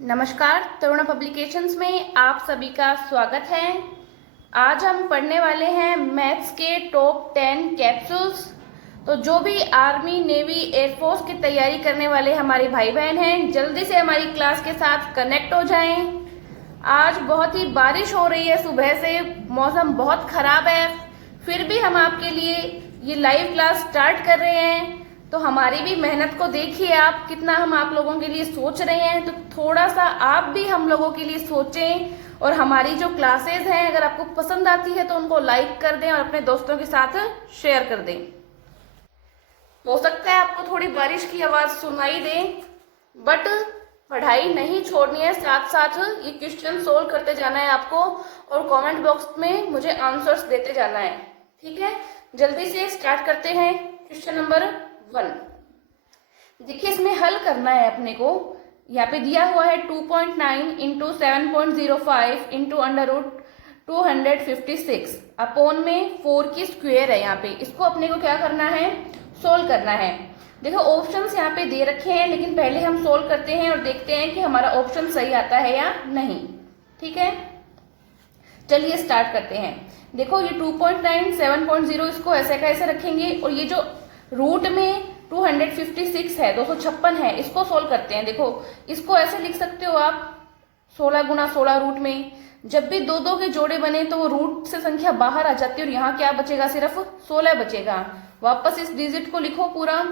नमस्कार, तरुणा पब्लिकेशंस में आप सभी का स्वागत है। आज हम पढ़ने वाले हैं मैथ्स के टॉप 10 कैप्सूल्स। तो जो भी आर्मी, नेवी, एयरफोर्स की तैयारी करने वाले हमारे भाई बहन हैं, जल्दी से हमारी क्लास के साथ कनेक्ट हो जाएं। आज बहुत ही बारिश हो रही है, सुबह से मौसम बहुत खराब है, फिर भी हम आपके लिए ये लाइव क्लास स्टार्ट कर रहे हैं। तो हमारी भी मेहनत को देखिए आप, कितना हम आप लोगों के लिए सोच रहे हैं। तो थोड़ा सा आप भी हम लोगों के लिए सोचें और हमारी जो क्लासेस हैं अगर आपको पसंद आती है तो उनको लाइक कर दें और अपने दोस्तों के साथ शेयर कर दें। हो सकता है आपको थोड़ी बारिश की आवाज सुनाई दे, बट पढ़ाई नहीं छोड़नी है, साथ साथ ये क्वेश्चन सोल्व करते जाना है आपको और कमेंट बॉक्स में मुझे आंसर्स देते जाना है। ठीक है, जल्दी से स्टार्ट करते हैं। क्वेश्चन नंबर 1 देखिए, इसमें हल करना है अपने को। यहाँ पे दिया हुआ है 2.9 into 7.05 into under root 256 upon में 4 की स्क्वायर है। यहाँ पे इसको अपने को क्या करना है, सोल्व करना है। देखो ऑप्शंस यहाँ पे दे रखे हैं, लेकिन पहले हम सोल्व करते हैं और देखते हैं कि हमारा ऑप्शन सही आता है या नहीं। ठीक है, चलिए स्टार्ट करते हैं। देखो ये 2.9 7.0 इसको ऐसे का ऐसे रखेंगे और ये जो रूट में 256 है, 256 है, इसको सोल्व करते हैं। देखो इसको ऐसे लिख सकते हो आप 16 गुना 16 रूट में। जब भी दो दो के जोड़े बने तो वो रूट से संख्या बाहर आ जाती है और यहाँ क्या बचेगा, सिर्फ 16 बचेगा। वापस इस डिजिट को लिखो पूरा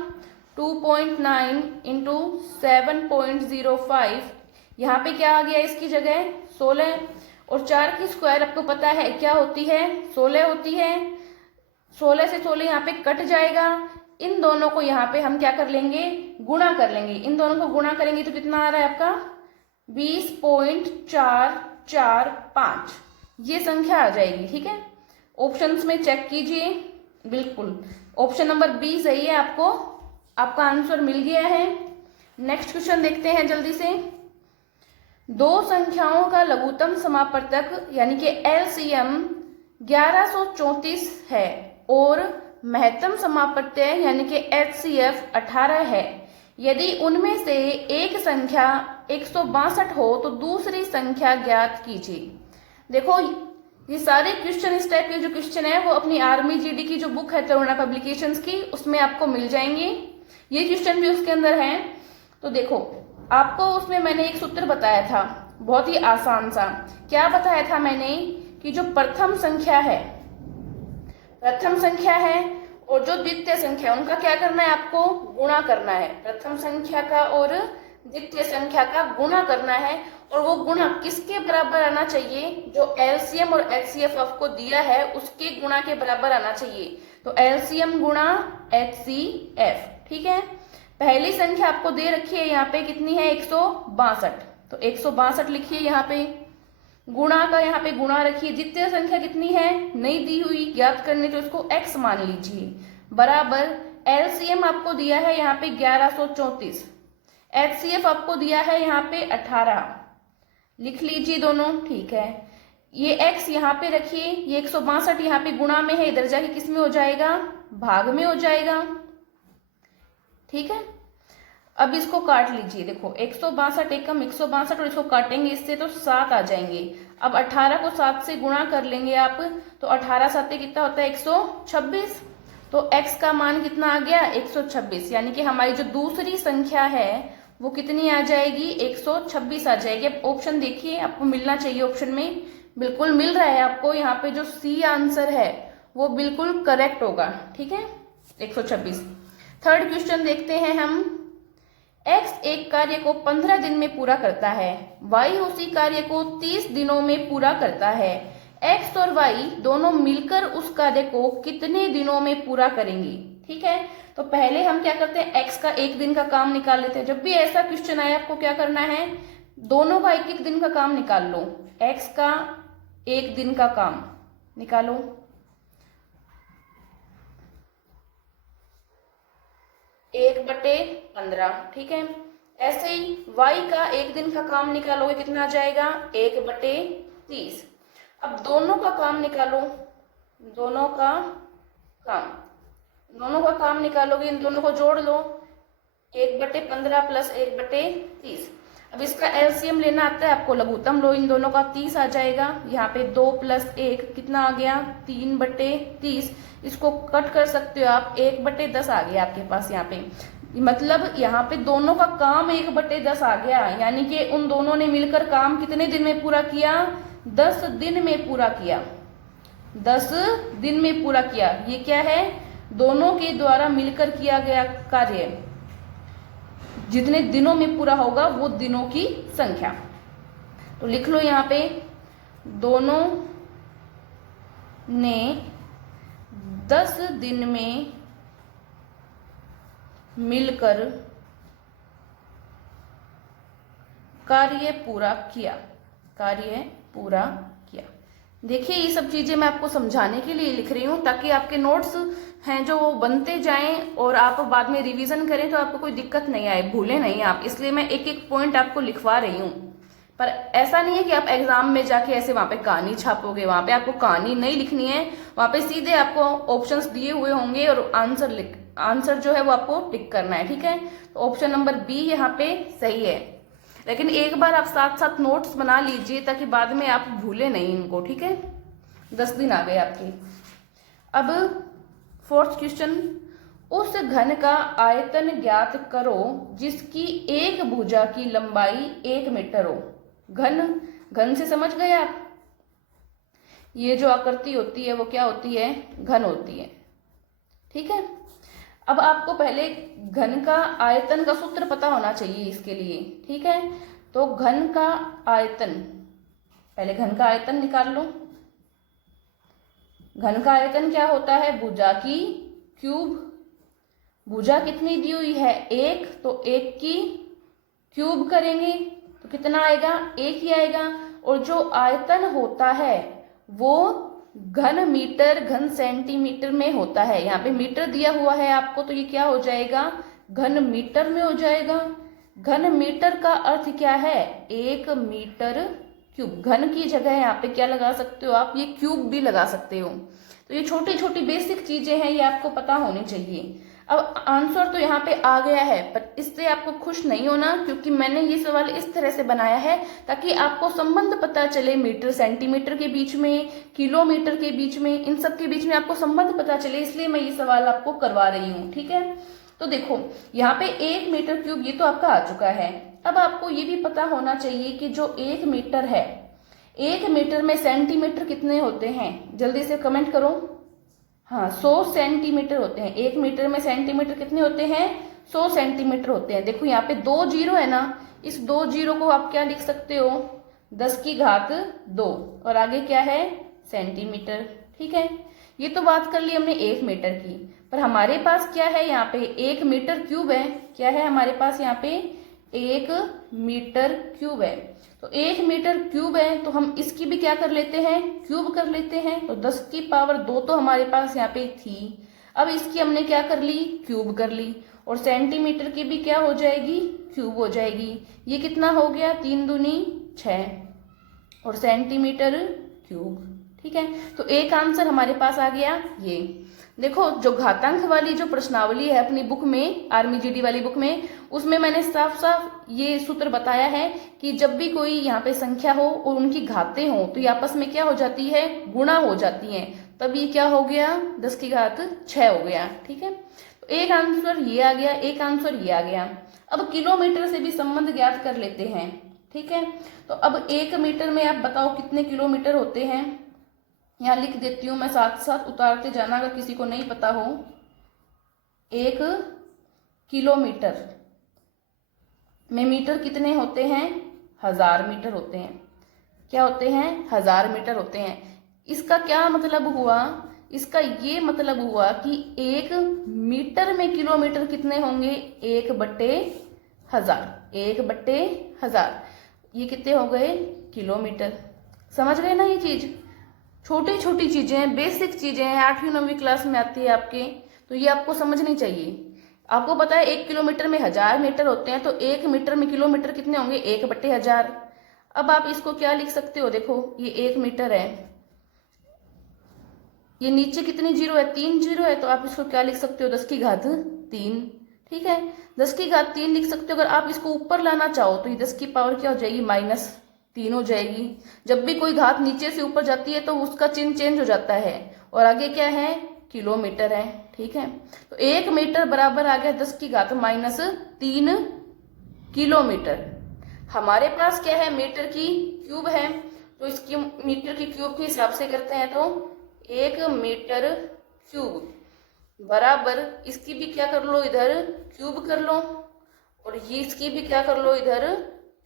2.9 इंटू 7.05, यहाँ पे क्या आ गया इसकी जगह 16 और 4 की स्क्वायर आपको पता है क्या होती है, 16 होती है। 16 से 16 यहाँ पे कट जाएगा। इन दोनों को यहाँ पे हम क्या कर लेंगे, गुणा कर लेंगे। इन दोनों को गुणा करेंगे तो कितना आ रहा है आपका 20.445, ये संख्या आ जाएगी। ठीक है, ऑप्शंस में चेक कीजिए, बिल्कुल ऑप्शन नंबर बी सही है। आपका आंसर मिल गया है। नेक्स्ट क्वेश्चन देखते हैं जल्दी से। दो संख्याओं का लघुत्तम समापवर्तक यानी कि एलसीएम 1134 है और महत्तम समापवर्तक यानी कि एचसीएफ 18 है। यदि उनमें से एक संख्या 162 हो तो दूसरी संख्या ज्ञात कीजिए। देखो ये सारे क्वेश्चन, इस टाइप के जो क्वेश्चन है वो अपनी आर्मी जीडी की जो बुक है तरुणा पब्लिकेशंस की, उसमें आपको मिल जाएंगे। ये क्वेश्चन भी उसके अंदर है। तो देखो आपको उसमें मैंने एक सूत्र बताया था, बहुत ही आसान सा। क्या बताया था मैंने कि जो प्रथम संख्या है और जो द्वितीय संख्या है उनका क्या करना है, आपको गुणा करना है। प्रथम संख्या का और द्वितीय संख्या का गुणा करना है और वो गुणा किसके बराबर आना चाहिए, जो एलसीएम और एचसीएफ आपको दिया है उसके गुणा के बराबर आना चाहिए। तो एलसीएम गुणा एचसीएफ। ठीक है, पहली संख्या आपको दे रखी है यहाँ पे कितनी है 162, तो 162 लिखिए यहाँ पे, गुणा का यहाँ पे गुणा रखिए। द्वितीय संख्या कितनी है नहीं दी हुई, ज्ञात करने तो इसको x मान लीजिए, बराबर एलसीएम आपको दिया है यहाँ पे 1134, एचसीएफ आपको दिया है यहाँ पे 18, लिख लीजिए दोनों। ठीक है, ये x यहाँ पे रखिए, ये 162 यहाँ पे गुणा में है, इधर जाके किस में हो जाएगा, भाग में हो जाएगा। ठीक है, अब इसको काट लीजिए। देखो 162 एकम 162 और इसको काटेंगे इससे तो 7 आ जाएंगे। अब 18 को 7 से गुणा कर लेंगे आप, तो 18 7 कितना होता है 126। तो x का मान कितना आ गया 126, यानी कि हमारी जो दूसरी संख्या है वो कितनी आ जाएगी 126 आ जाएगी। अब ऑप्शन देखिए, आपको मिलना चाहिए, ऑप्शन में बिल्कुल मिल रहा है आपको। यहाँ पे जो सी आंसर है वो बिल्कुल करेक्ट होगा। ठीक है, 126। थर्ड क्वेश्चन देखते हैं हम। x एक कार्य को 15 दिन में पूरा करता है, y उसी कार्य को 30 दिनों में पूरा करता है। x और y दोनों मिलकर उस कार्य को कितने दिनों में पूरा करेंगी। ठीक है, तो पहले हम क्या करते हैं, x का एक दिन का काम निकाल लेते हैं। जब भी ऐसा क्वेश्चन आए आपको क्या करना है, दोनों का एक एक दिन का काम निकाल लो। x का एक दिन का काम निकालो, 1/15। ठीक है, ऐसे ही y का एक दिन का काम निकालोगे, कितना आ जाएगा 1/30। अब दोनों का काम निकालो, दोनों का काम निकालोगे, इन दोनों को जोड़ लो, 1/15 प्लस 1/30। अब इसका एलसीएम लेना आता है आपको, लघुत्तम लो इन दोनों का, 30 आ जाएगा। यहाँ पे 2 + 1 कितना आ गया, 3/30। इसको कट कर सकते हो आप, 1/10 आ गया आपके पास यहाँ पे। मतलब यहाँ पे दोनों का काम 1/10 आ गया, यानी कि उन दोनों ने मिलकर काम कितने दिन में पूरा किया, 10 दिन में पूरा किया, 10 दिन में पूरा किया। ये क्या है, दोनों के द्वारा मिलकर किया गया कार्य, जितने दिनों में पूरा होगा वो दिनों की संख्या। तो लिख लो यहाँ पे, दोनों ने 10 दिन में मिलकर कार्य पूरा किया, कार्य पूरा किया। देखिए ये सब चीजें मैं आपको समझाने के लिए लिख रही हूँ, ताकि आपके नोट्स हैं जो बनते जाएं और आप बाद में रिवीजन करें तो आपको कोई दिक्कत नहीं आए, भूले नहीं आप। इसलिए मैं एक एक पॉइंट आपको लिखवा रही हूँ। पर ऐसा नहीं है कि आप एग्जाम में जाके ऐसे वहां पे कहानी छापोगे, वहां पे आपको कहानी नहीं लिखनी है, वहां पे सीधे आपको ऑप्शंस दिए हुए होंगे और आंसर जो है वो आपको टिक करना है, ठीक है। तो ऑप्शन नंबर बी यहाँ पे सही है, लेकिन एक बार आप साथ साथ नोट्स बना लीजिए ताकि बाद में आप भूले नहीं इनको, ठीक है। 10 दिन आ गए आपके। अब 4th क्वेश्चन, उस घन का आयतन ज्ञात करो जिसकी एक भुजा की लंबाई 1 मीटर हो। घन से समझ गए आप, ये जो आकृति होती है वो क्या होती है, घन होती है, ठीक है। अब आपको पहले घन का आयतन का सूत्र पता होना चाहिए इसके लिए, ठीक है। तो घन का आयतन, पहले घन का आयतन निकाल लो। घन का आयतन क्या होता है, भुजा की क्यूब। भुजा कितनी दी हुई है, 1, तो 1 की क्यूब करेंगे तो कितना आएगा, 1 ही आएगा। और जो आयतन होता है वो घन मीटर घन सेंटीमीटर में होता है। यहाँ पे मीटर दिया हुआ है आपको, तो ये क्या हो जाएगा, घन मीटर में हो जाएगा। घन मीटर का अर्थ क्या है, 1 मीटर क्यूब। घन की जगह यहाँ पे क्या लगा सकते हो आप, ये क्यूब भी लगा सकते हो। तो ये छोटी छोटी बेसिक चीजें हैं, ये आपको पता होनी चाहिए। अब आंसर तो यहाँ पे आ गया है, पर इससे आपको खुश नहीं होना, क्योंकि मैंने ये सवाल इस तरह से बनाया है ताकि आपको संबंध पता चले मीटर सेंटीमीटर के बीच में, किलोमीटर के बीच में, इन सब के बीच में आपको संबंध पता चले, इसलिए मैं ये सवाल आपको करवा रही हूँ, ठीक है। तो देखो यहाँ पे 1 मीटर क्यूब ये तो आपका आ चुका है। अब आपको ये भी पता होना चाहिए कि जो 1 मीटर है, 1 मीटर में सेंटीमीटर कितने होते हैं, जल्दी से कमेंट करो। हाँ, 100 सेंटीमीटर होते हैं। 1 मीटर में सेंटीमीटर कितने होते हैं, 100 सेंटीमीटर होते हैं। देखो यहाँ पे 2 जीरो है ना, इस 2 जीरो को आप क्या लिख सकते हो, 10⁻², और आगे क्या है, सेंटीमीटर, ठीक है। ये तो बात कर ली हमने 1 मीटर की, पर हमारे पास क्या है, यहाँ पे 1 मीटर क्यूब है। क्या है हमारे पास यहाँ पे, 1 मीटर क्यूब है। तो 1 मीटर क्यूब है, तो हम इसकी भी क्या कर लेते हैं, क्यूब कर लेते हैं। तो 10⁻² तो हमारे पास यहाँ पे थी, अब इसकी हमने क्या कर ली, क्यूब कर ली। और सेंटीमीटर की भी क्या हो जाएगी, क्यूब हो जाएगी। ये कितना हो गया, 3 दूनी 6 और सेंटीमीटर क्यूब, ठीक है। तो एक आंसर हमारे पास आ गया ये। देखो जो घातांक वाली जो प्रश्नावली है अपनी बुक में, आर्मी जीडी वाली बुक में, उसमें मैंने साफ साफ ये सूत्र बताया है कि जब भी कोई यहाँ पे संख्या हो और उनकी घातें हो तो ये आपस में क्या हो जाती है, गुणा हो जाती हैं। तब ये क्या हो गया, 10⁻6 हो गया, ठीक है। तो एक आंसर ये आ गया, एक आंसर ये आ गया। अब किलोमीटर से भी संबंध ज्ञात कर लेते हैं, ठीक है। तो अब 1 मीटर में आप बताओ कितने किलोमीटर होते हैं, यहाँ लिख देती हूँ मैं, साथ साथ उतारते जाना अगर किसी को नहीं पता हो। 1 किलोमीटर में मीटर कितने होते हैं, 1000 मीटर होते हैं। क्या होते हैं, 1000 मीटर होते हैं। इसका क्या मतलब हुआ, इसका ये मतलब हुआ कि 1 मीटर में किलोमीटर कितने होंगे, 1/1000, 1/1000। ये कितने हो गए, किलोमीटर। समझ गए ना, ये चीज छोटी छोटी चीजें हैं, बेसिक चीजें हैं, 8वीं 9वीं क्लास में आती है आपके, तो ये आपको समझनी चाहिए। आपको पता है 1 किलोमीटर में 1000 मीटर होते हैं, तो 1 मीटर में किलोमीटर कितने होंगे, 1/1000। अब आप इसको क्या लिख सकते हो, देखो ये 1 मीटर है, ये नीचे कितनी जीरो है, 3 जीरो है, तो आप इसको क्या लिख सकते हो, 10⁻3, ठीक है। 10 की घात 3 लिख सकते हो। अगर आप इसको ऊपर लाना चाहो तो ये 10 की पावर क्या हो जाएगी, -3 हो जाएगी। जब भी कोई घात नीचे से ऊपर जाती है तो उसका चिन्ह चेंज हो जाता है। और आगे क्या है, किलोमीटर है। ठीक है, तो 1 मीटर बराबर आ गया 10 की घात -3 किलोमीटर। हमारे पास क्या है, मीटर की क्यूब है, तो इसकी मीटर की क्यूब के हिसाब से करते हैं तो 1 मीटर क्यूब बराबर, इसकी भी क्या कर लो, इधर क्यूब कर लो, और ये इसकी भी क्या कर लो, इधर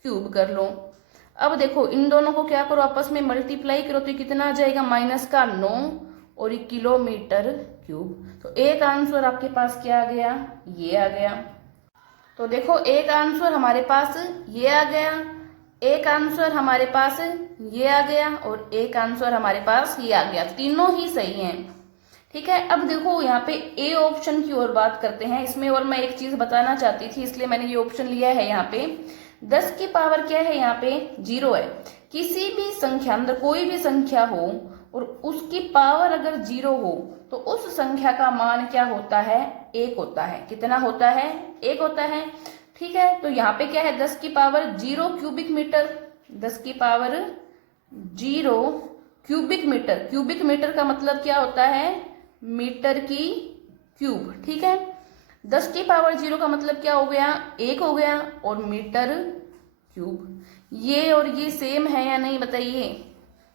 क्यूब कर लो। अब देखो इन दोनों को क्या करो, आपस में मल्टीप्लाई करो, तो कितना आ जाएगा, -9 और ये किलोमीटर क्यूब। तो एक आंसर आपके पास क्या आ गया, ये आ गया। तो देखो एक आंसर हमारे पास ये आ गया, एक आंसर हमारे पास ये आ गया, और एक आंसर हमारे पास ये आ गया। तीनों ही सही हैं। ठीक है, अब देखो यहाँ पे ए ऑप्शन की ओर बात करते हैं। इसमें और मैं एक चीज बताना चाहती थी, इसलिए मैंने ये ऑप्शन लिया है। यहाँ पे 10 की पावर क्या है, यहाँ पे 0 है। किसी भी संख्या, अंदर कोई भी संख्या हो और उसकी पावर अगर 0 हो तो उस संख्या का मान क्या होता है, 1 होता है। कितना होता है, 1 होता है। ठीक है, तो यहाँ पे क्या है, 10 की पावर 0 क्यूबिक मीटर, 10 की power 0 cubic metre. Cubic metre का मतलब क्या होता है, मीटर की क्यूब। ठीक है, 10 की पावर 0 का मतलब क्या हो गया, 1 हो गया, और मीटर क्यूब। ये और ये सेम है या नहीं बताइए,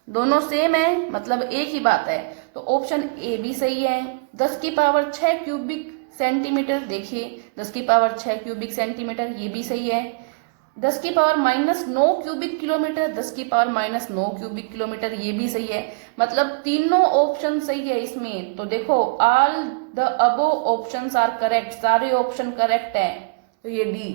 दोनों सेम है, मतलब एक ही बात है। तो ऑप्शन ए भी सही है। 10 की पावर 6 क्यूबिक सेंटीमीटर, देखिए 10 की पावर 6 क्यूबिक सेंटीमीटर, ये भी सही है। 10 की पावर -9 क्यूबिक किलोमीटर, 10 की पावर -9 क्यूबिक किलोमीटर, ये भी सही है। मतलब तीनों ऑप्शन सही है इसमें। तो देखो all the above options are correct, सारे ऑप्शन करेक्ट है। तो ये डी,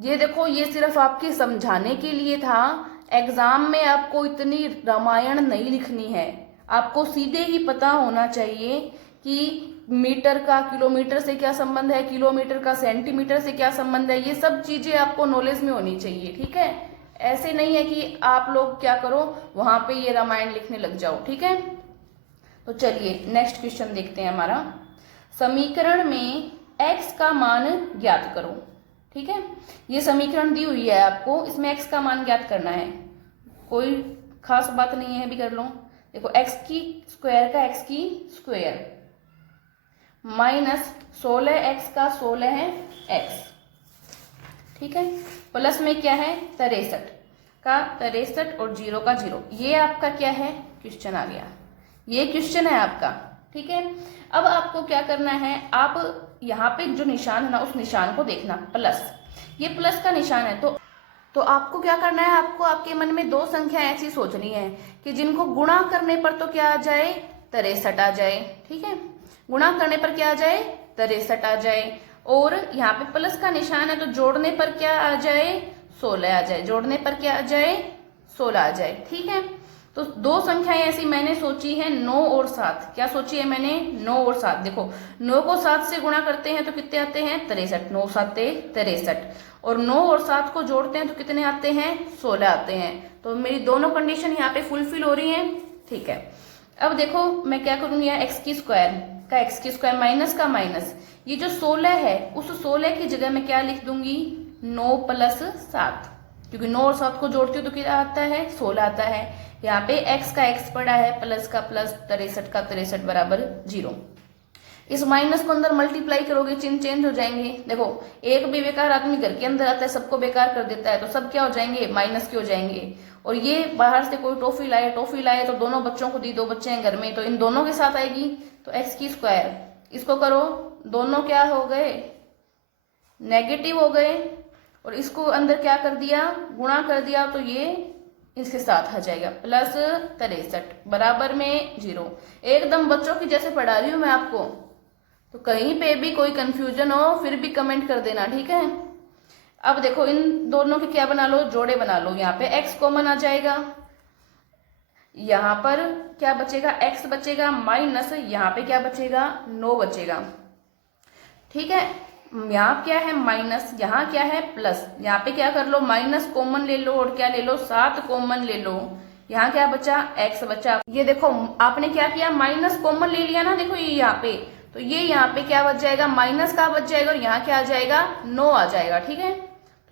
ये देखो ये सिर्फ आपके समझाने के लिए था। एग्जाम में आपको इतनी रामायण नहीं लिखनी है, आपको सीधे ही पता होना चाहिए कि मीटर का किलोमीटर से क्या संबंध है, किलोमीटर का सेंटीमीटर से क्या संबंध है। ये सब चीजें आपको नॉलेज में होनी चाहिए। ठीक है, ऐसे नहीं है कि आप लोग क्या करो, वहां पे ये रामायण लिखने लग जाओ। ठीक है, तो चलिए नेक्स्ट क्वेश्चन देखते हैं हमारा। समीकरण में x का मान ज्ञात करो। ठीक है, ये समीकरण दी हुई है आपको, इसमें x का मान ज्ञात करना है। कोई खास बात नहीं है, भी कर लो। देखो x की स्क्वायर का x की स्क्वायर -16x का 16 है x। ठीक है, प्लस में क्या है, 63 का 63 और 0 का 0। ये आपका क्या है, क्वेश्चन आ गया, ये क्वेश्चन है आपका। ठीक है, अब आपको क्या करना है, आप यहाँ पे जो निशान है ना, उस निशान को देखना, प्लस, ये प्लस का निशान है। तो आपको क्या करना है, आपको आपके मन में दो संख्या ऐसी सोचनी है कि जिनको गुणा करने पर तो क्या आ जाए, 63 आ जाए। ठीक है, गुणा करने पर क्या आ जाए, 63 आ जाए। और यहाँ पे प्लस का निशान है, तो जोड़ने पर क्या आ जाए, 16 आ जाए। जोड़ने पर क्या आ जाए, 16 आ जाए। ठीक है, तो दो संख्याएं ऐसी मैंने सोची है, 9 और 7। क्या सोची है मैंने, 9 और 7। देखो 9 को 7 से गुणा करते हैं तो कितने आते हैं, 63। 9 7 63, और 9 और 7 को जोड़ते हैं तो कितने आते हैं, 16 आते हैं। तो मेरी दोनों कंडीशन यहाँ पे फुलफिल हो रही है। ठीक है, अब देखो मैं क्या करूंगी, यहाँ एक्स की स्क्वायर का एक्स की स्क्वायर माइनस का माइनस, ये जो 16 है उस 16 की जगह मैं क्या लिख दूंगी, 9 + 7, क्योंकि 9 और 7 को जोड़ती हूँ तो क्या आता है, 16 आता है। यहाँ पे x का x पड़ा है, प्लस का प्लस, 63 का 63 बराबर 0। इस माइनस को अंदर मल्टीप्लाई करोगे, चिन्ह चेंज हो जाएंगे। देखो एक भी बेकार आदमी घर के अंदर आता है, सबको बेकार कर देता है, तो सब क्या हो जाएंगे, माइनस के हो जाएंगे। और ये बाहर से कोई टॉफी लाए तो दोनों बच्चों को दी, 2 बच्चे हैं घर में, तो इन दोनों के साथ आएगी। तो x की स्क्वायर, इसको करो, दोनों क्या हो गए, नेगेटिव हो गए, और इसको अंदर क्या कर दिया, गुणा कर दिया, तो ये इसके साथ आ जाएगा, प्लस 63 बराबर में 0। एकदम बच्चों की जैसे पढ़ा रही हूं मैं आपको, तो कहीं पे भी कोई कंफ्यूजन हो फिर भी कमेंट कर देना, ठीक है। अब देखो इन दोनों के क्या बना लो, जोड़े बना लो। यहाँ पे x कॉमन आ जाएगा, यहाँ पर क्या बचेगा, x बचेगा, माइनस यहाँ पे क्या बचेगा, 9 बचेगा। ठीक है, यहाँ क्या है माइनस, यहाँ क्या है प्लस, यहाँ पे क्या कर लो, माइनस कॉमन ले लो, और क्या ले लो, 7 कॉमन ले लो। यहाँ क्या बचा, x बचा। ये देखो आपने क्या किया, माइनस कॉमन ले लिया ना, देखो ये यहाँ पे, तो ये यहाँ पे क्या बच जाएगा, माइनस का बच जाएगा, और यहाँ क्या आ जाएगा, 9 आ जाएगा। ठीक है,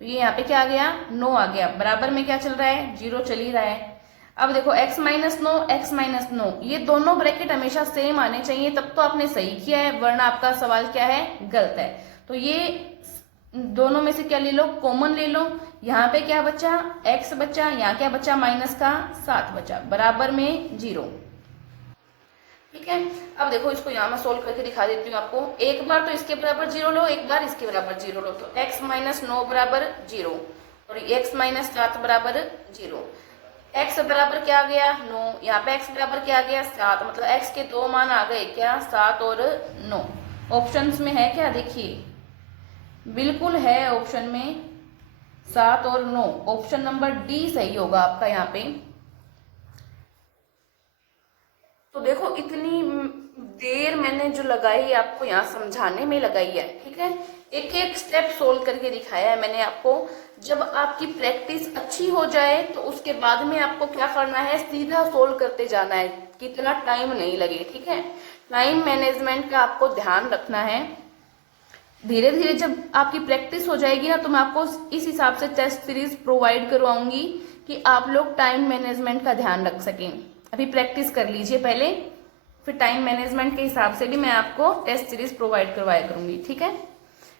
तो ये यहाँ पे क्या आ गया, 9 आ गया। बराबर में क्या चल रहा है, 0 चल ही रहा है। अब देखो x माइनस 9, x माइनस 9, ये दोनों ब्रैकेट हमेशा सेम आने चाहिए, तब तो आपने सही किया है, वरना आपका सवाल क्या है, गलत है। तो ये दोनों में से क्या ले लो, कॉमन ले लो। यहाँ पे क्या बचा, x बचा, यहाँ क्या बचा, माइनस का 7 बचा, बराबर में 0। ठीक है, अब देखो इसको यहाँ मैं सोल्व करके दिखा देती हूँ आपको। एक बार तो इसके बराबर 0 लो, एक बार इसके बराबर 0 लो। तो x माइनस 9 बराबर 0 और x माइनस 7 बराबर 0। x बराबर क्या आ गया, 9, यहाँ पे x बराबर क्या आ गया, 7, मतलब x के दो मान आ गए, क्या, 7 और 9। ऑप्शंस में है क्या, देखिए बिल्कुल है ऑप्शन में 7 और 9, ऑप्शन नंबर डी सही होगा आपका यहाँ पे। तो देखो इतनी देर मैंने जो लगाई आपको यहाँ समझाने में लगाई है, ठीक है, एक एक स्टेप सोल्व करके दिखाया है मैंने आपको। जब आपकी प्रैक्टिस अच्छी हो जाए तो उसके बाद में आपको क्या करना है, सीधा सोल्व करते जाना है, कितना टाइम नहीं लगे। ठीक है, टाइम मैनेजमेंट का आपको ध्यान रखना है। धीरे धीरे जब आपकी प्रैक्टिस हो जाएगी ना, तो मैं आपको इस हिसाब से टेस्ट सीरीज प्रोवाइड करवाऊंगी कि आप लोग टाइम मैनेजमेंट का ध्यान रख सकें। अभी प्रैक्टिस कर लीजिए पहले, फिर टाइम मैनेजमेंट के हिसाब से भी मैं आपको टेस्ट सीरीज प्रोवाइड करवाया करूंगी। ठीक है,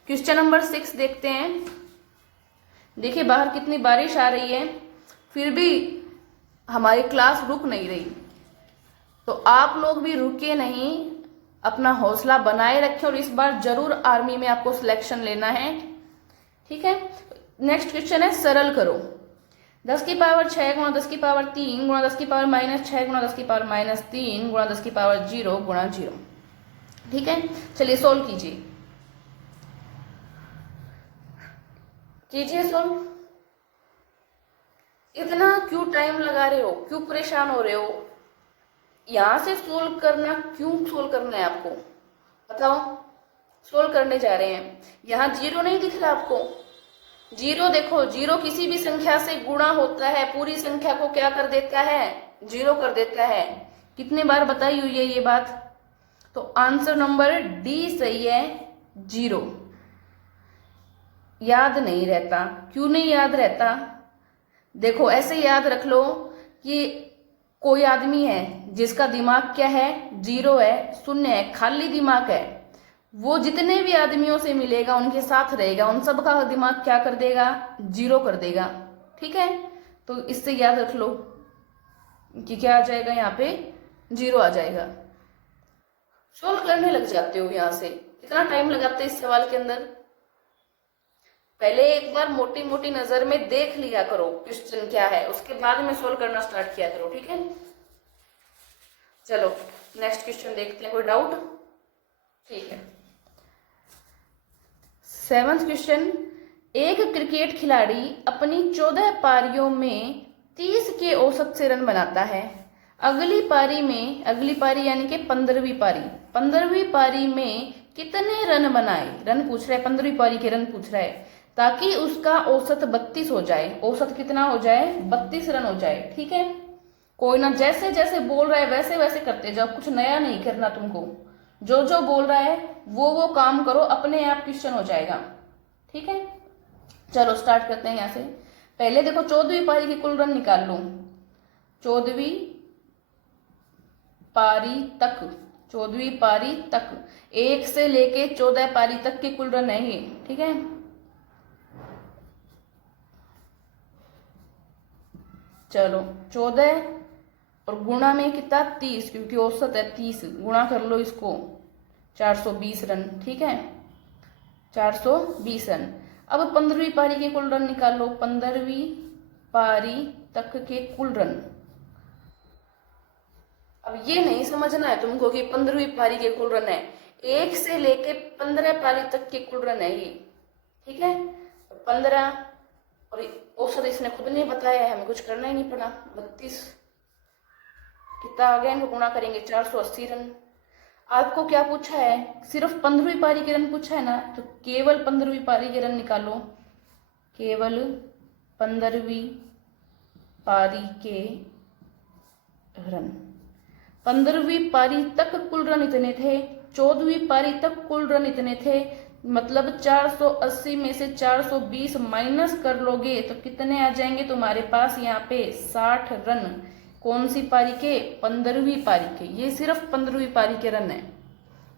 क्वेश्चन नंबर 6 देखते हैं। देखिए बाहर कितनी बारिश आ रही है, फिर भी हमारी क्लास रुक नहीं रही। तो आप लोग भी रुके नहीं, अपना हौसला बनाए रखें, और इस बार जरूर आर्मी में आपको सिलेक्शन लेना है। ठीक है, नेक्स्ट क्वेश्चन है, सरल करो। 10 की पावर 6 गुणा 10 की पावर 3 गुणा 10 की पावर माइनस 6 गुणा 10 की पावर माइनस 3 गुणा 10 की पावर 0 गुणा 0। ठीक है, चलिए सोल्व कीजिए, कीजिए सोल्व। इतना क्यों टाइम लगा रहे हो, क्यों परेशान हो रहे हो, यहां से सोल्व करना, क्यों सोल्व करना है आपको, बताओ। सोल्व करने जा रहे हैं, यहाँ 0 नहीं दिख रहा आपको, 0 देखो, 0 किसी भी संख्या से गुणा होता है, पूरी संख्या को क्या कर देता है, 0 कर देता है। कितने बार बताई हुई है ये बात। तो आंसर नंबर डी सही है, 0। याद नहीं रहता, क्यों नहीं याद रहता, देखो ऐसे याद रख लो कि कोई आदमी है जिसका दिमाग क्या है, 0 है, शून्य है, खाली दिमाग है, वो जितने भी आदमियों से मिलेगा, उनके साथ रहेगा, उन सब का दिमाग क्या कर देगा, 0 कर देगा। ठीक है, तो इससे याद रख लो कि क्या आ जाएगा, यहाँ पे 0 आ जाएगा। सोल्व करने लग जाते हो, यहाँ से कितना टाइम लगाते इस सवाल के अंदर। पहले एक बार मोटी मोटी नजर में देख लिया करो क्वेश्चन क्या है, उसके बाद में सोल्व करना स्टार्ट किया करो। ठीक है, चलो नेक्स्ट क्वेश्चन देखते हैं, कोई डाउट। ठीक है, 7वां क्वेश्चन, एक क्रिकेट खिलाड़ी अपनी 14 पारियों में 30 के औसत से रन बनाता है। अगली पारी यानी कि 15वीं पारी, 15वीं पारी में कितने रन बनाए, रन पूछ रहा है, 15वीं पारी के रन पूछ रहा है, ताकि उसका औसत 32 हो जाए। औसत कितना हो जाए, 32 रन हो जाए। ठीक है, कोई ना, जैसे जैसे बोल रहा है वैसे वैसे करते जाओ, कुछ नया नहीं करना तुमको, जो जो बोल रहा है वो काम करो, अपने आप क्वेश्चन हो जाएगा। ठीक है, चलो स्टार्ट करते हैं यहाँ से। पहले देखो 14वीं पारी के कुल रन निकाल लो, 14वीं पारी तक, 14वीं पारी तक, 1 से लेके 14 पारी तक के कुल रन है ये। ठीक है, चलो 14 और गुणा में कितना, 30, क्योंकि औसत है 30, गुणा कर लो इसको, 420 रन। ठीक है, 420 रन। अब 15वीं पारी के कुल रन निकाल लो, 15वीं पारी तक के कुल रन। अब ये नहीं समझना है तुमको कि 15वीं पारी के कुल रन है, 1 से लेके 15 पारी तक के कुल रन है ये। ठीक है, 15 और औसत इसने खुद नहीं बताया है, हमें कुछ करना ही नहीं पड़ा। 32 कितना आ गया, इनको गुणा करेंगे, 480 रन। आपको क्या पूछा है, सिर्फ 15वीं पारी के रन पूछा है ना, तो केवल 15वीं पारी के रन निकालो, केवल 15वीं पारी के रन। 15वीं पारी तक कुल रन इतने थे, 14वीं पारी तक कुल रन इतने थे, मतलब 480 में से 420 माइनस कर लोगे तो कितने आ जाएंगे तुम्हारे पास यहाँ पे 60 रन। कौन सी पारी के? 15वीं पारी के। ये सिर्फ 15वीं पारी के रन है,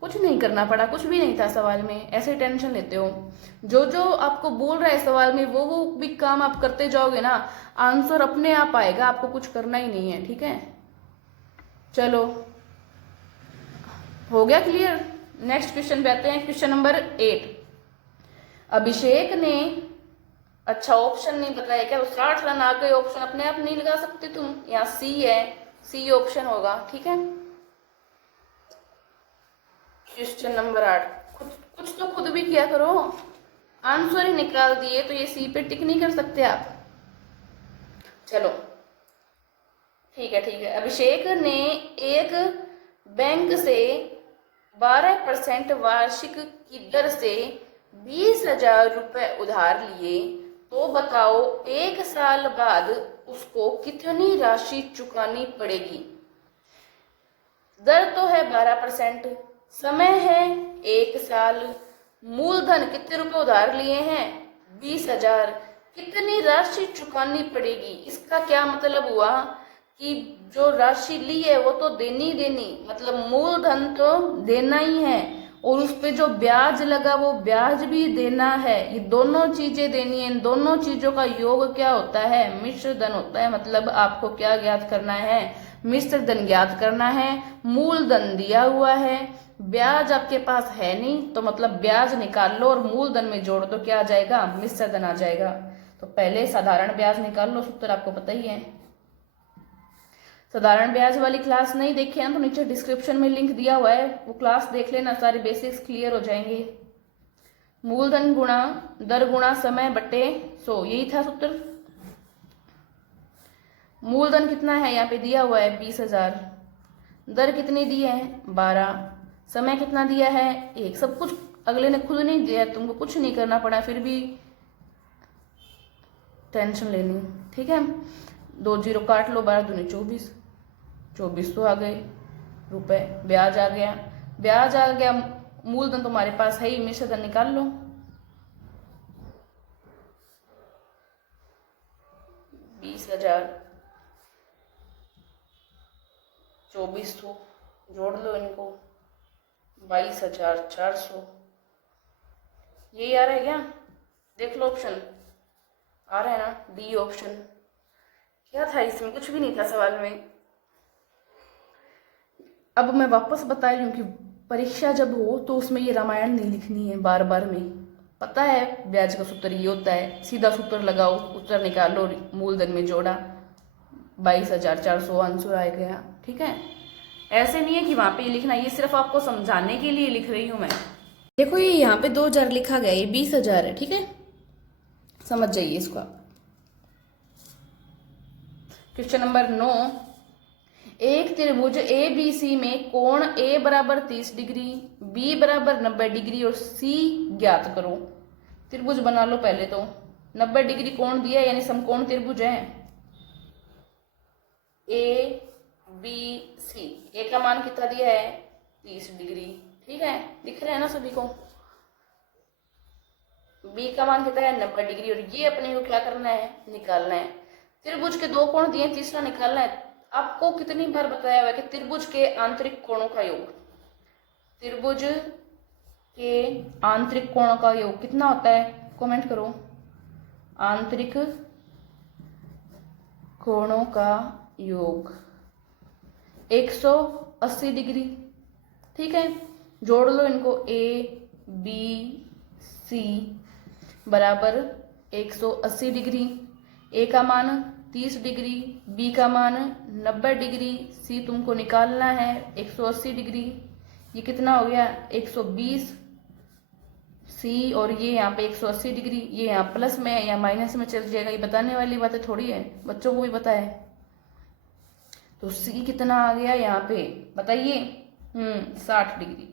कुछ नहीं करना पड़ा, कुछ भी नहीं था सवाल में, ऐसे टेंशन लेते हो। जो जो आपको बोल रहा है सवाल में वो भी काम आप करते जाओगे ना, आंसर अपने आप आएगा, आपको कुछ करना ही नहीं है। ठीक है, चलो हो गया क्लियर। नेक्स्ट क्वेश्चन पे आते हैं, क्वेश्चन नंबर 8। अभिषेक ने, अच्छा ऑप्शन नहीं बताया क्या? 60 रन आ गए, ऑप्शन अपने आप नहीं लगा सकते तुम, यहाँ सी है, सी ऑप्शन होगा। ठीक है, क्वेश्चन नंबर 8, कुछ तो खुद भी किया करो, आंसर ही निकाल दिए तो ये सी पे टिक नहीं कर सकते आप। चलो ठीक है। अभिषेक ने एक बैंक से 12% वार्षिक की दर से 20,000 रुपए उधार लिए, तो बताओ 1 साल बाद उसको कितनी राशि चुकानी पड़ेगी? दर तो है 12%, समय है 1 साल, मूलधन कितने रुपए उधार लिए हैं? 20,000, कितनी राशि चुकानी पड़ेगी? इसका क्या मतलब हुआ कि जो राशि ली है वो तो देनी देनी, मतलब मूलधन तो देना ही है, और उस पे जो ब्याज लगा वो ब्याज भी देना है। ये दोनों चीजें देनी है, इन दोनों चीजों का योग क्या होता है? मिश्र धन होता है। मतलब आपको क्या ज्ञात करना है? मिश्र धन ज्ञात करना है। मूलधन दिया हुआ है, ब्याज आपके पास है नहीं, तो मतलब ब्याज निकाल लो और मूलधन में जोड़ दो, क्या आ जाएगा? मिश्र धन आ जाएगा। तो पहले साधारण ब्याज निकाल लो, सूत्र आपको पता ही है। साधारण ब्याज वाली क्लास नहीं देखी है ना, तो नीचे डिस्क्रिप्शन में लिंक दिया हुआ है, वो क्लास देख लेना, सारे बेसिक्स क्लियर हो जाएंगे। मूलधन गुणा दर गुणा समय बटे 100, यही था सूत्र। मूलधन कितना है यहाँ पे दिया हुआ है? 20,000। दर कितनी दी है? 12। समय कितना दिया है? 1। सब कुछ अगले ने खुद नहीं दिया, तुमको कुछ नहीं करना पड़ा, फिर भी टेंशन लेनी। ठीक है, 2 जीरो काट लो, 12 दूनी 24, 24 तो आ गए रुपए, ब्याज आ गया, ब्याज आ गया, मूलधन तुम्हारे पास है ही, मिश्र धन निकाल लो। 20,000, 2400, जोड़ लो इनको, 22,400, यही आ रहा है क्या? देख लो ऑप्शन आ रहा है ना, डी ऑप्शन। क्या था इसमें? कुछ भी नहीं था सवाल में। अब मैं वापस बता रही हूँ कि परीक्षा जब हो तो उसमें ये रामायण नहीं लिखनी है बार बार में। पता है ब्याज का सूत्र ये होता है, सीधा सूत्र लगाओ, उत्तर निकालो, मूलधन में जोड़ा, 22,400 आंसर आ गया। ठीक है, ऐसे नहीं है कि वहां पे लिखना, ये सिर्फ आपको समझाने के लिए लिख रही हूं मैं। देखो ये यहाँ पे 2,000 लिखा गया, ये 20,000 है। ठीक है, समझ जाइए इसको आप। क्वेश्चन नंबर 9, एक त्रिभुज ए बी सी में कोण ए बराबर 30 डिग्री, बी बराबर 90 डिग्री और सी ज्ञात करो। त्रिभुज बना लो पहले तो, 90 डिग्री कोण दिया है, यानी समकोण त्रिभुज है। ए बी सी, ए का मान कितना दिया है? 30 डिग्री। ठीक है, दिख रहा है ना सभी को? बी का मान कितना है? 90 डिग्री, और ये अपने को क्या करना है? निकालना है। त्रिभुज के 2 कोण दिए, तीसरा निकालना है। आपको कितनी बार बताया हुआ है कि त्रिभुज के आंतरिक कोणों का योग, त्रिभुज के आंतरिक कोणों का योग कितना होता है? कमेंट करो। आंतरिक कोणों का योग 180 डिग्री। ठीक है, जोड़ लो इनको, ए बी सी बराबर 180 डिग्री। ए का मान 30 डिग्री, बी का मान 90 डिग्री, सी तुमको निकालना है 180 डिग्री। ये कितना हो गया? 120 सी, और ये यहाँ पे 180 डिग्री, ये यहाँ प्लस में है या माइनस में चल जाएगा, ये बताने वाली बातें थोड़ी है, बच्चों को भी पता है। तो सी कितना आ गया यहाँ पे बताइए? 60 डिग्री।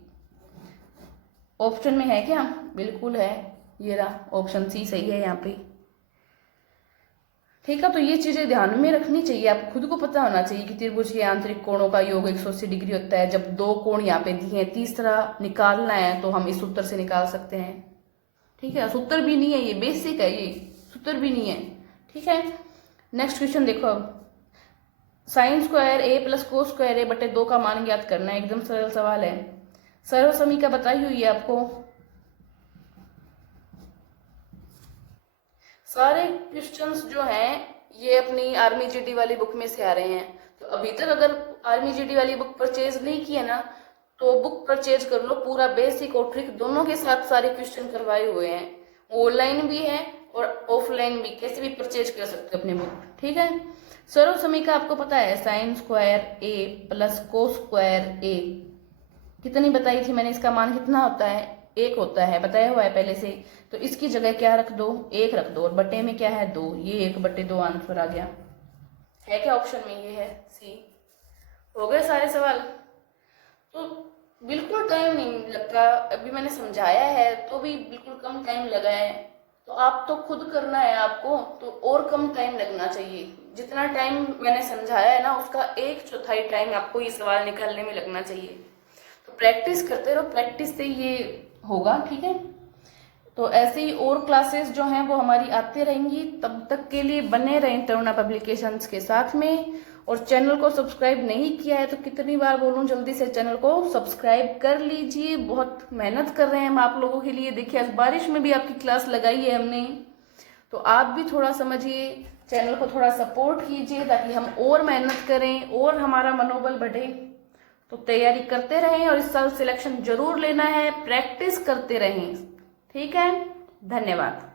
ऑप्शन में है क्या? बिल्कुल है, ये रहा ऑप्शन सी सही है यहाँ पे। ठीक है। तो ये चीजें ध्यान में रखनी चाहिए, आपको खुद को पता होना चाहिए कि त्रिभुज के आंतरिक कोणों का योग 180 डिग्री होता है। जब दो कोण यहाँ पे दिए हैं, तीसरा निकालना है तो हम इस सूत्र से निकाल सकते हैं। ठीक है, सूत्र भी नहीं है, ये बेसिक है, ये सूत्र भी नहीं है। ठीक है, नेक्स्ट क्वेश्चन देखो। अब साइन स्क्वायर ए प्लस कोस स्क्वायर ए बटे 2 का मान ज्ञात करना है। एकदम सरल सवाल है, सर्व समीकरण बताई हुई है आपको। सारे क्वेश्चंस जो हैं ये अपनी आर्मी जीडी वाली बुक में से आ रहे हैं। तो अभी तक अगर आर्मी जीडी वाली बुक परचेज नहीं की है ना, तो बुक परचेज कर लो। पूरा बेसिक और ट्रिक दोनों के साथ सारे क्वेश्चन करवाए हुए हैं। ऑनलाइन भी है और ऑफलाइन भी, कैसे भी परचेज कर सकते हो अपनी बुक। ठीक है, सर्व समीकरण आपको पता है, साइन स्क्वायर ए प्लस कोस स्क्वायर ए कितनी बताई थी मैंने, इसका मान कितना होता है, 1 होता है, बताया हुआ है पहले से। तो इसकी जगह क्या रख दो, 1 रख दो, और बटे में क्या है 2, ये 1/2 आंसर आ गया। है क्या ऑप्शन में, ये है सी। हो गए सारे सवाल। तो बिल्कुल टाइम नहीं लगता, अभी मैंने समझाया है तो भी बिल्कुल कम टाइम लगा है। तो आप तो खुद करना है आपको, तो और कम टाइम लगना चाहिए। जितना टाइम मैंने समझाया है ना, उसका 1/4 टाइम आपको ये सवाल निकालने में लगना चाहिए। तो प्रैक्टिस करते रहो, प्रैक्टिस से ये होगा। ठीक है, तो ऐसे ही और क्लासेस जो हैं वो हमारी आती रहेंगी। तब तक के लिए बने रहें तरुणा पब्लिकेशंस के साथ में। और चैनल को सब्सक्राइब नहीं किया है तो कितनी बार बोलूं, जल्दी से चैनल को सब्सक्राइब कर लीजिए। बहुत मेहनत कर रहे हैं हम आप लोगों के लिए। देखिए आज बारिश में भी आपकी क्लास लगाई है हमने, तो आप भी थोड़ा समझिए, चैनल को थोड़ा सपोर्ट कीजिए ताकि हम और मेहनत करें और हमारा मनोबल बढ़े। तो तैयारी करते रहें और इस साल सिलेक्शन जरूर लेना है, प्रैक्टिस करते रहें। ठीक है, धन्यवाद।